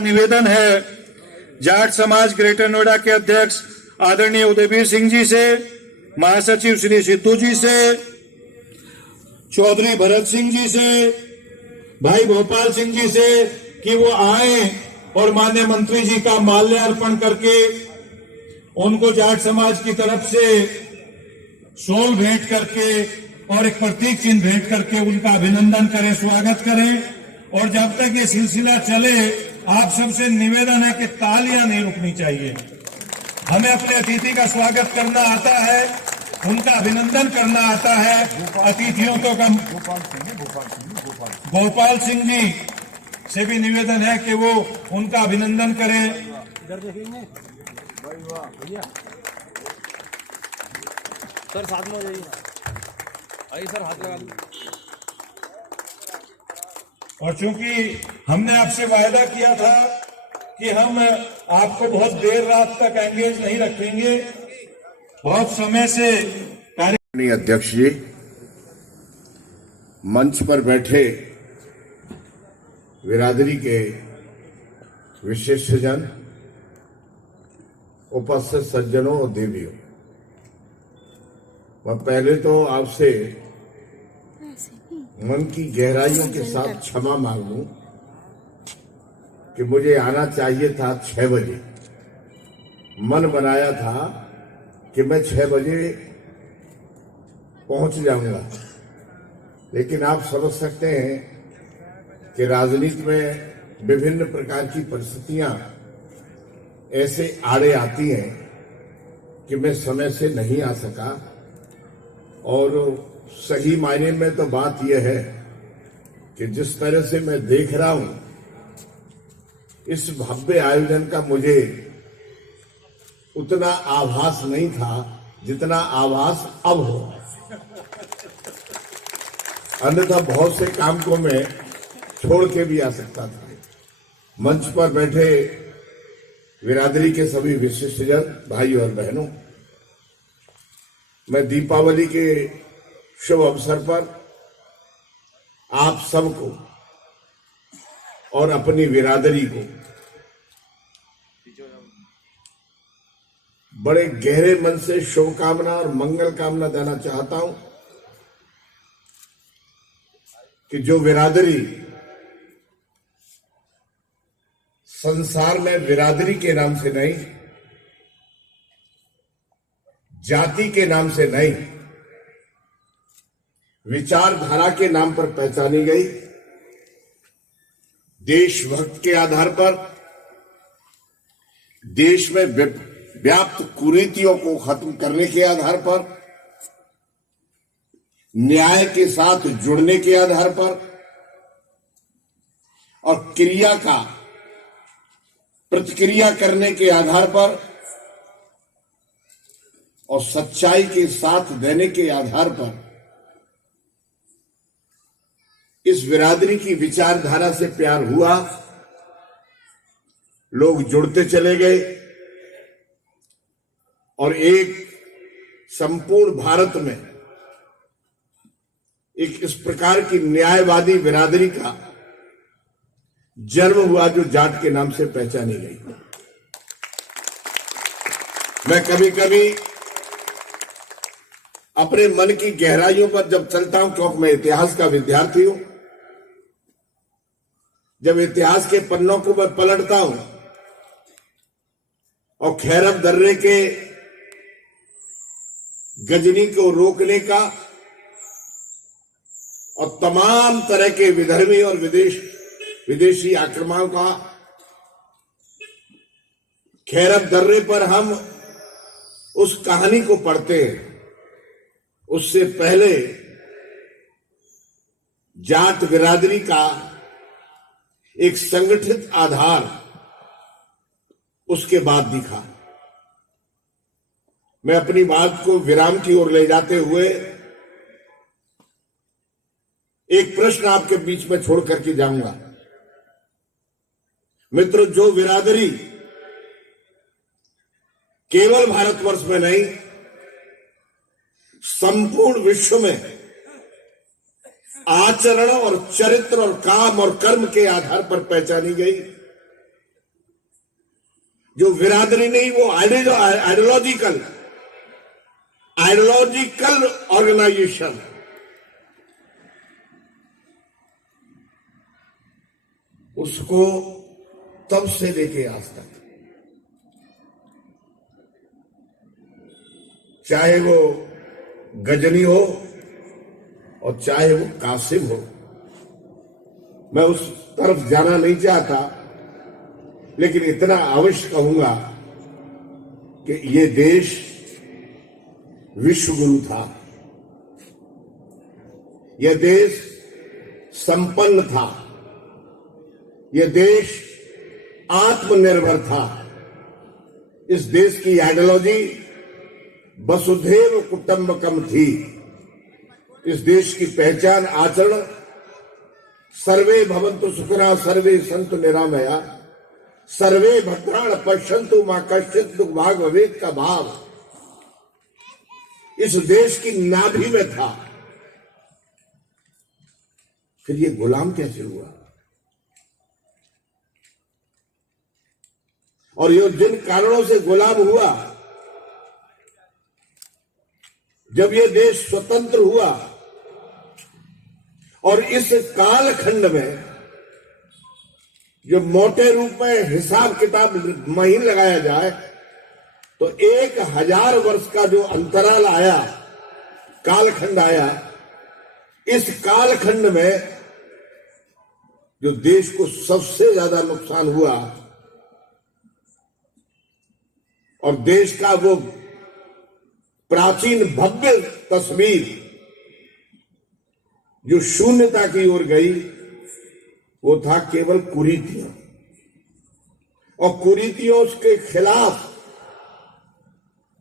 निवेदन है जाट समाज ग्रेटर नोएडा के अध्यक्ष आदरणीय उदयवीर सिंह जी से, महासचिव श्री सिद्धू जी से, चौधरी भरत सिंह जी से, भाई भोपाल सिंह जी से कि वो आए और माननीय मंत्री जी का माल्यार्पण करके उनको जाट समाज की तरफ से शॉल भेंट करके और एक प्रतीक चिन्ह भेंट करके उनका अभिनंदन करें, स्वागत करें। और जब तक ये सिलसिला चले, आप सबसे निवेदन है कि तालियां नहीं रुकनी चाहिए। हमें अपने अतिथि का स्वागत करना आता है, उनका अभिनंदन करना आता है। अतिथियों को कम गोपाल सिंह जी से भी निवेदन है कि वो उनका अभिनंदन करें। इधर देखेंगे भैया सर, साथ में हो जाइए। आइए सर, हाथ लगा दो। और चूंकि हमने आपसे वायदा किया था कि हम आपको बहुत देर रात तक एंगेज नहीं रखेंगे, बहुत समय से कार्य अध्यक्ष जी, मंच पर बैठे बिरादरी के विशिष्टजन, उपस्थित सज्जनों और देवियों, मैं पहले तो आपसे मन की गहराइयों के साथ क्षमा मांग लूं कि मुझे आना चाहिए था 6 बजे। मन बनाया था कि मैं 6 बजे पहुंच जाऊंगा, लेकिन आप समझ सकते हैं कि राजनीति में विभिन्न प्रकार की परिस्थितियां ऐसे आड़े आती हैं कि मैं समय से नहीं आ सका। और सही मायने में तो बात यह है कि जिस तरह से मैं देख रहा हूं, इस भव्य आयोजन का मुझे उतना आभास नहीं था जितना आभास अब हो। अन्यथा बहुत से काम को मैं छोड़ के भी आ सकता था। मंच पर बैठे बिरादरी के सभी विशिष्टजन, भाई और बहनों, मैं दीपावली के शुभ अवसर पर आप सबको और अपनी बिरादरी को बड़े गहरे मन से शुभकामना और मंगल कामना देना चाहता हूं कि जो बिरादरी संसार में बिरादरी के नाम से नहीं, जाति के नाम से नहीं, विचारधारा के नाम पर पहचानी गई, देशभक्त के आधार पर, देश में व्याप्त कुरीतियों को खत्म करने के आधार पर, न्याय के साथ जुड़ने के आधार पर और क्रिया का प्रतिक्रिया करने के आधार पर और सच्चाई के साथ देने के आधार पर इस बिरादरी की विचारधारा से प्यार हुआ। लोग जुड़ते चले गए और एक संपूर्ण भारत में एक इस प्रकार की न्यायवादी बिरादरी का जन्म हुआ जो जाट के नाम से पहचानी गई। मैं कभी कभी अपने मन की गहराइयों पर जब चलता हूं, क्योंकि मैं इतिहास का विद्यार्थी हूं, जब इतिहास के पन्नों को मैं पलटता हूं और खैरब दर्रे के गजनी को रोकने का और तमाम तरह के विधर्मी और विदेशी आक्रमणों का खैरब दर्रे पर हम उस कहानी को पढ़ते हैं, उससे पहले जाट बिरादरी का एक संगठित आधार उसके बाद दिखा। मैं अपनी बात को विराम की ओर ले जाते हुए एक प्रश्न आपके बीच में छोड़ करके जाऊंगा। मित्रों, जो बिरादरी केवल भारतवर्ष में नहीं, संपूर्ण विश्व में आचरण और चरित्र और काम और कर्म के आधार पर पहचानी गई, जो बिरादरी नहीं, वो आइडियोलॉजिकल ऑर्गेनाइजेशन, उसको तब से लेके आज तक, चाहे वो गजनी हो और चाहे वो कासिम हो, मैं उस तरफ जाना नहीं चाहता, लेकिन इतना अवश्य कहूंगा कि ये देश विश्व गुरु था, यह देश संपन्न था, यह देश आत्मनिर्भर था। इस देश की आइडियोलॉजी वसुधैव कुटुंबकम थी। इस देश की पहचान, आचरण सर्वे भवन्तु सुखिनः सर्वे सन्तु निरामया सर्वे भद्राणि पश्यन्तु मा कश्चित् दुर्भाग् भवेत् का भाव इस देश की नाभि में था। फिर ये गुलाम कैसे हुआ? और ये जिन कारणों से गुलाम हुआ, जब ये देश स्वतंत्र हुआ और इस कालखंड में जो मोटे रूप में हिसाब किताब महीन लगाया जाए तो 1000 वर्ष का जो अंतराल आया, कालखंड आया, इस कालखंड में जो देश को सबसे ज्यादा नुकसान हुआ और देश का वो प्राचीन भव्य तस्वीर जो शून्यता की ओर गई, वो था केवल कुरीतियों। और कुरीतियों के खिलाफ,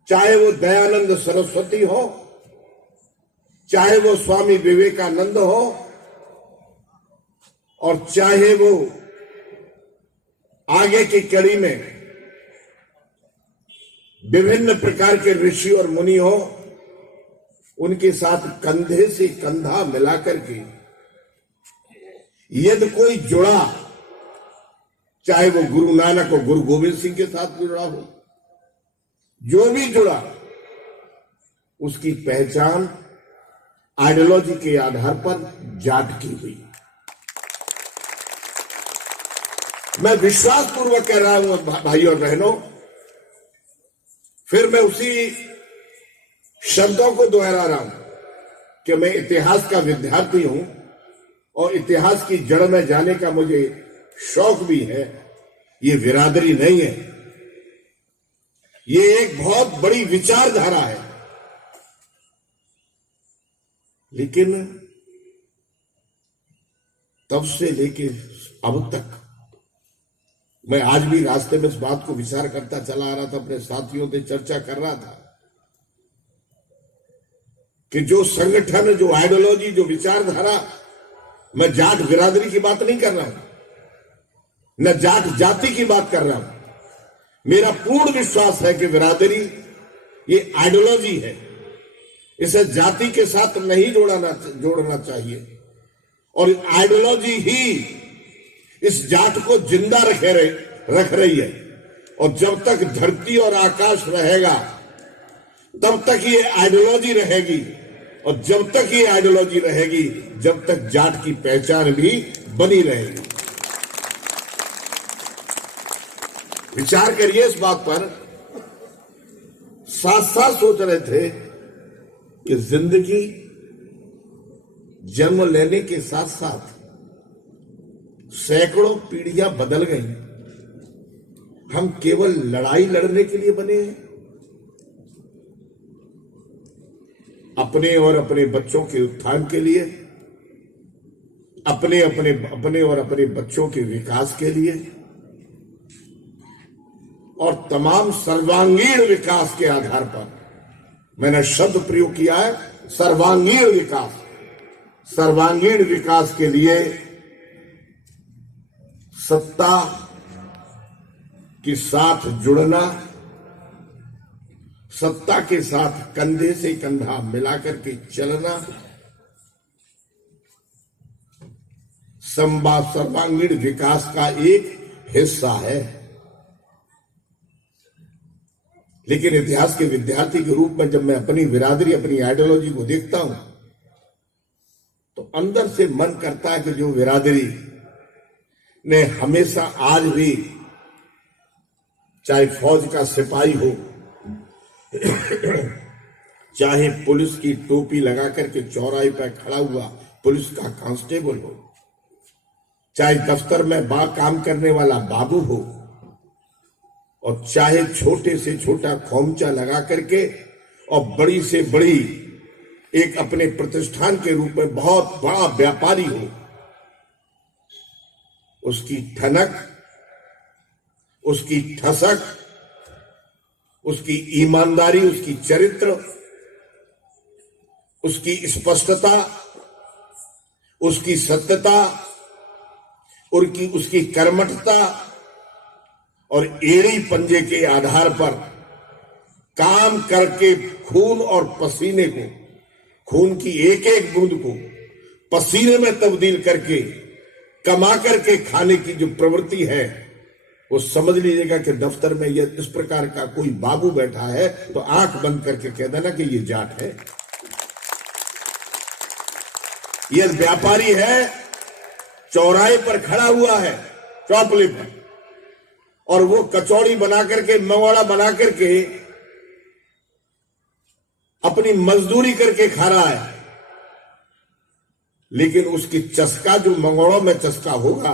चाहे वो दयानंद सरस्वती हो, चाहे वो स्वामी विवेकानंद हो, और चाहे वो आगे की कड़ी में विभिन्न प्रकार के ऋषि और मुनि हो, उनके साथ कंधे से कंधा मिलाकर के यदि कोई जुड़ा, चाहे वो गुरु नानक और गुरु गोविंद सिंह के साथ जुड़ा हो, जो भी जुड़ा, उसकी पहचान आइडियोलॉजी के आधार पर जाट की हुई। मैं विश्वास पूर्वक कह रहा हूं भाई और बहनों, फिर मैं उसी शब्दों को दोहरा रहा हूं कि मैं इतिहास का विद्यार्थी हूं और इतिहास की जड़ में जाने का मुझे शौक भी है। ये बिरादरी नहीं है, ये एक बहुत बड़ी विचारधारा है। लेकिन तब से लेके अब तक, मैं आज भी रास्ते में इस बात को विचार करता चला आ रहा था, अपने साथियों से चर्चा कर रहा था कि जो संगठन, जो आइडियोलॉजी, जो विचारधारा, मैं जाट बिरादरी की बात नहीं कर रहा हूं, न जाट जाति की बात कर रहा हूं। मेरा पूर्ण विश्वास है कि बिरादरी ये आइडियोलॉजी है, इसे जाति के साथ नहीं जोड़ना चाहिए, और आइडियोलॉजी ही इस जाट को जिंदा रख रही है। और जब तक धरती और आकाश रहेगा तब तक ये आइडियोलॉजी रहेगी, और जब तक ये आइडियोलॉजी रहेगी जब तक जाट की पहचान भी बनी रहेगी। विचार करिए इस बात पर। साथ साथ सोच रहे थे कि जिंदगी जन्म लेने के साथ साथ सैकड़ों पीढ़ियां बदल गई, हम केवल लड़ाई लड़ने के लिए बने हैं, अपने और अपने बच्चों के उत्थान के लिए, अपने और अपने बच्चों के विकास के लिए, और तमाम सर्वांगीण विकास के आधार पर। मैंने शब्द प्रयोग किया है, सर्वांगीण विकास। सर्वांगीण विकास के लिए सत्ता के साथ जुड़ना, सत्ता के साथ कंधे से कंधा मिलाकर के चलना, सर्वांगीण विकास का एक हिस्सा है। लेकिन इतिहास के विद्यार्थी के रूप में जब मैं अपनी बिरादरी, अपनी आइडियोलॉजी को देखता हूं तो अंदर से मन करता है कि जो बिरादरी ने हमेशा आज भी, चाहे फौज का सिपाही हो, चाहे पुलिस की टोपी लगा करके चौराहे पर खड़ा हुआ पुलिस का कांस्टेबल हो, चाहे दफ्तर में काम करने वाला बाबू हो, और चाहे छोटे से छोटा खोमचा लगा करके और बड़ी से बड़ी एक अपने प्रतिष्ठान के रूप में बहुत बड़ा व्यापारी हो, उसकी ठनक, उसकी ठसक, उसकी ईमानदारी, उसकी चरित्र, उसकी स्पष्टता, उसकी सत्यता, उसकी कर्मठता और एड़ी पंजे के आधार पर काम करके खून और पसीने को, खून की एक एक बूंद को पसीने में तब्दील करके कमा करके खाने की जो प्रवृत्ति है, वो समझ लीजिएगा कि दफ्तर में यह इस प्रकार का कोई बाबू बैठा है तो आंख बंद करके कह देना कि ये जाट है, यह व्यापारी है, चौराहे पर खड़ा हुआ है चौपले पर, और वो कचौड़ी बना करके, मंगोड़ा बना करके अपनी मजदूरी करके खा रहा है। लेकिन उसकी चस्का, जो मंगोड़ों में चस्का होगा,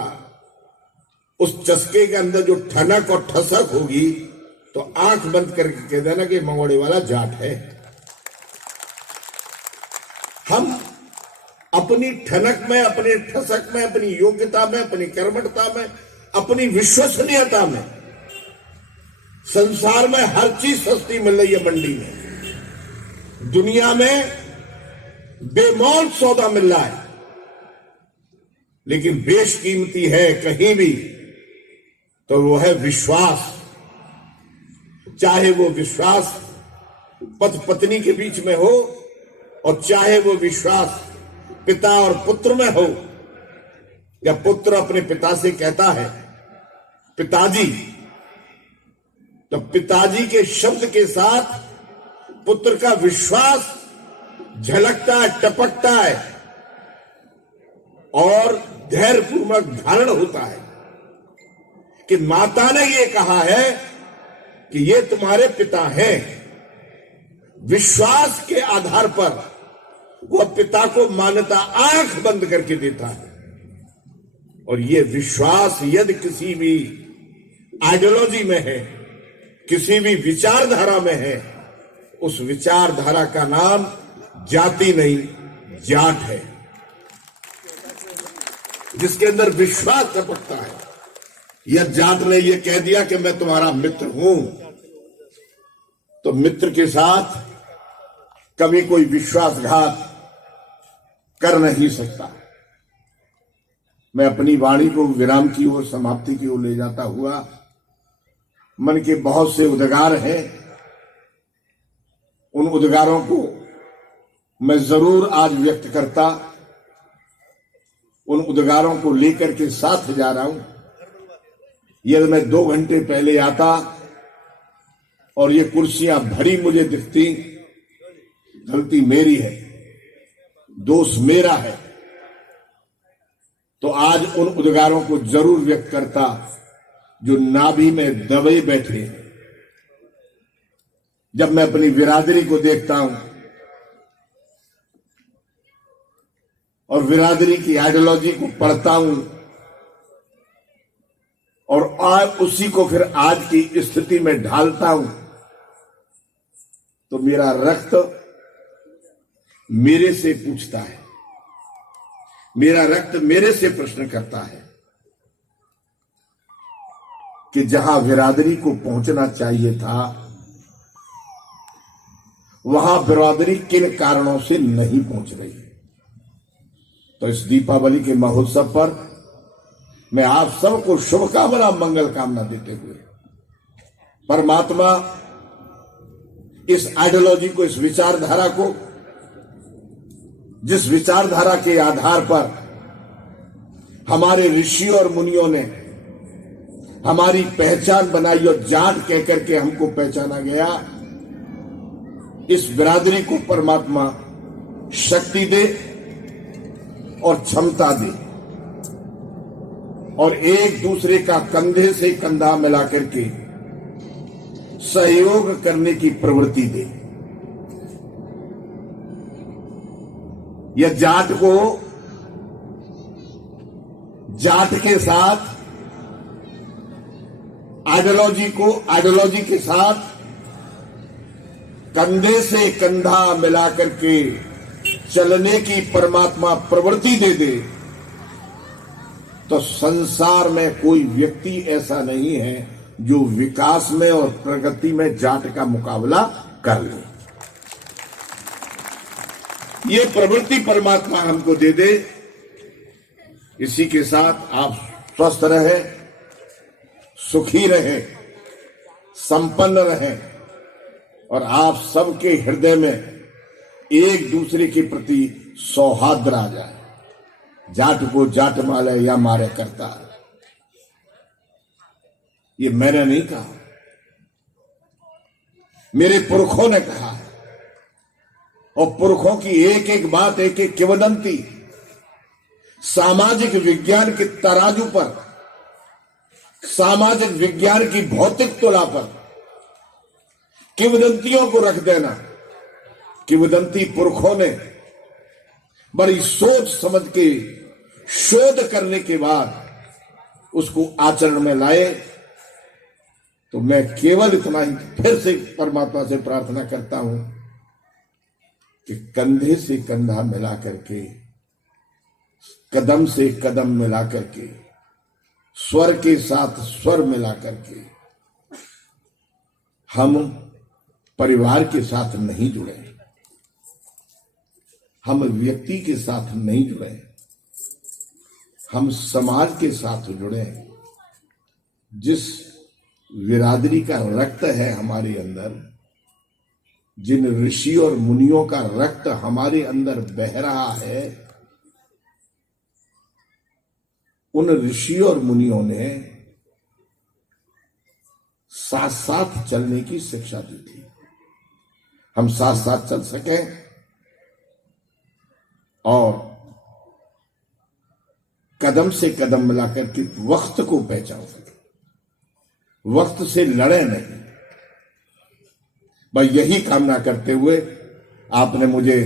उस चस्के के अंदर जो ठनक और ठसक होगी तो आंख बंद करके कह देना कि मंगोड़े वाला जाट है। हम अपनी ठनक में, अपने ठसक में, अपनी योग्यता में, अपनी कर्मठता में, अपनी विश्वसनीयता में, संसार में हर चीज सस्ती मिल रही है, मंडी में, दुनिया में बेमौल सौदा मिल रहा है, लेकिन बेशकीमती है कहीं भी तो वो है विश्वास। चाहे वो विश्वास पति पत्नी के बीच में हो और चाहे वो विश्वास पिता और पुत्र में हो, या पुत्र अपने पिता से कहता है पिताजी, तो पिताजी के शब्द के साथ पुत्र का विश्वास झलकता है, टपकता है और धैर्यपूर्वक धारण होता है कि माता ने ये कहा है कि ये तुम्हारे पिता हैं। विश्वास के आधार पर वह पिता को मान्यता आंख बंद करके देता है। और ये विश्वास यदि किसी भी आइडियोलॉजी में है, किसी भी विचारधारा में है, उस विचारधारा का नाम जाति नहीं, जाट है, जिसके अंदर विश्वास टपकता है। यह जाट ने यह कह दिया कि मैं तुम्हारा मित्र हूं, तो मित्र के साथ कभी कोई विश्वासघात कर नहीं सकता। मैं अपनी वाणी को विराम की ओर, समाप्ति की ओर ले जाता हुआ, मन के बहुत से उद्गार हैं, उन उद्गारों को मैं जरूर आज व्यक्त करता, उन उद्गारों को लेकर के साथ जा रहा हूं। यदि मैं 2 घंटे पहले आता और ये कुर्सियां भरी मुझे दिखती, गलती मेरी है, दोष मेरा है, तो आज उन उद्गारों को जरूर व्यक्त करता जो नाभि में दबे बैठे। जब मैं अपनी बिरादरी को देखता हूं और बिरादरी की आइडियोलॉजी को पढ़ता हूं और आज उसी को फिर आज की स्थिति में ढालता हूं, तो मेरा रक्त मेरे से पूछता है, मेरा रक्त मेरे से प्रश्न करता है कि जहां बिरादरी को पहुंचना चाहिए था, वहां बिरादरी किन कारणों से नहीं पहुंच रही। तो इस दीपावली के महोत्सव पर मैं आप सबको शुभकामना, मंगल कामना देते हुए परमात्मा इस आइडियोलॉजी को, इस विचारधारा को, जिस विचारधारा के आधार पर हमारे ऋषि और मुनियों ने हमारी पहचान बनाई और जाट कह करके हमको पहचाना गया। इस बिरादरी को परमात्मा शक्ति दे और क्षमता दे और एक दूसरे का कंधे से कंधा मिलाकर के सहयोग करने की प्रवृत्ति दे। यह जाट को जाट के साथ, आइडियोलॉजी के साथ कंधे से कंधा मिलाकर के चलने की परमात्मा प्रवृत्ति दे दे तो संसार में कोई व्यक्ति ऐसा नहीं है जो विकास में और प्रगति में जाट का मुकाबला कर ले। ये प्रवृत्ति परमात्मा हमको दे दे। इसी के साथ आप स्वस्थ रहे, सुखी रहे, संपन्न रहे और आप सबके हृदय में एक दूसरे के प्रति सौहार्द आ जाए। जाट को जाट माले या मारे करता, ये मैंने नहीं कहा, मेरे पुरखों ने कहा है। और पुरखों की एक एक बात, एक एक किंवदंती सामाजिक विज्ञान के तराजू पर, सामाजिक विज्ञान की भौतिक तुला पर किंवदंतियों को रख देना। किंवदंती पुरखों ने बड़ी सोच समझ के शोध करने के बाद उसको आचरण में लाए। तो मैं केवल इतना ही फिर से परमात्मा से प्रार्थना करता हूं कि कंधे से कंधा मिला करके, कदम से कदम मिला करके, स्वर के साथ स्वर मिला करके हम परिवार के साथ नहीं जुड़े, हम व्यक्ति के साथ नहीं जुड़े, हम समाज के साथ जुड़े। जिस बिरादरी का रक्त है हमारे अंदर, जिन ऋषि और मुनियों का रक्त हमारे अंदर बह रहा है, उन ऋषि और मुनियों ने साथ साथ चलने की शिक्षा दी थी। हम साथ साथ चल सके और कदम से कदम मिलाकर के वक्त को पहचान सके, वक्त से लड़े नहीं। भाई यही कामना करते हुए आपने मुझे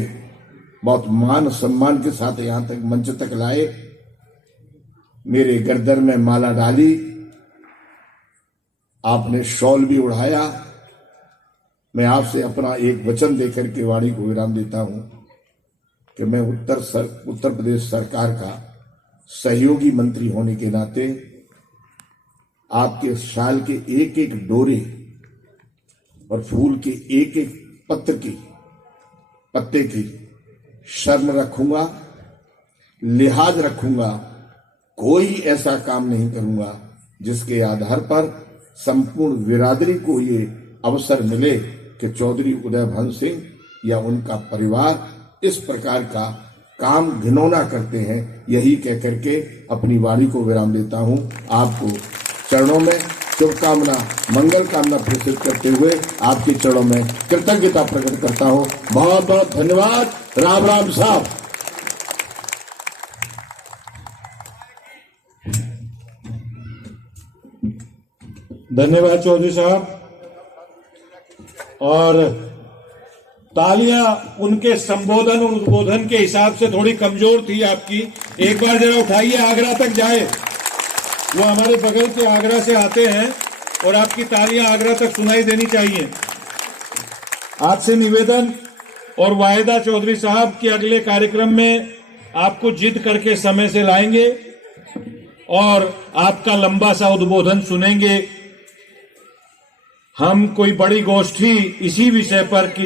बहुत मान सम्मान के साथ यहां तक मंच तक लाए, मेरे गर्दन में माला डाली, आपने शॉल भी उड़ाया। मैं आपसे अपना एक वचन देकर के वाणी को विराम देता हूं कि मैं उत्तर प्रदेश सरकार का सहयोगी मंत्री होने के नाते आपके शाल के एक एक डोरे और फूल के एक एक पत्ते की शर्म रखूंगा, लिहाज रखूंगा। कोई ऐसा काम नहीं करूंगा जिसके आधार पर संपूर्ण बिरादरी को ये अवसर मिले कि चौधरी उदय भान सिंह या उनका परिवार इस प्रकार का काम घिनौना करते हैं। यही कह करके अपनी वाणी को विराम देता हूं। आपको चरणों में शुभकामना, मंगल कामना प्रेषित करते हुए आपके चरणों में कृतज्ञता प्रकट करता हूं। बहुत बहुत धन्यवाद। राम राम साहब। धन्यवाद चौधरी साहब। और तालियां उनके संबोधन और उद्बोधन के हिसाब से थोड़ी कमजोर थी आपकी। एक बार जरा उठाइए, आगरा तक जाए। वो हमारे बगल के आगरा से आते हैं और आपकी तालियां आगरा तक सुनाई देनी चाहिए। आपसे निवेदन और वायदा चौधरी साहब कि अगले कार्यक्रम में आपको जिद करके समय से लाएंगे और आपका लंबा सा उद्बोधन सुनेंगे। हम कोई बड़ी गोष्ठी इसी विषय पर की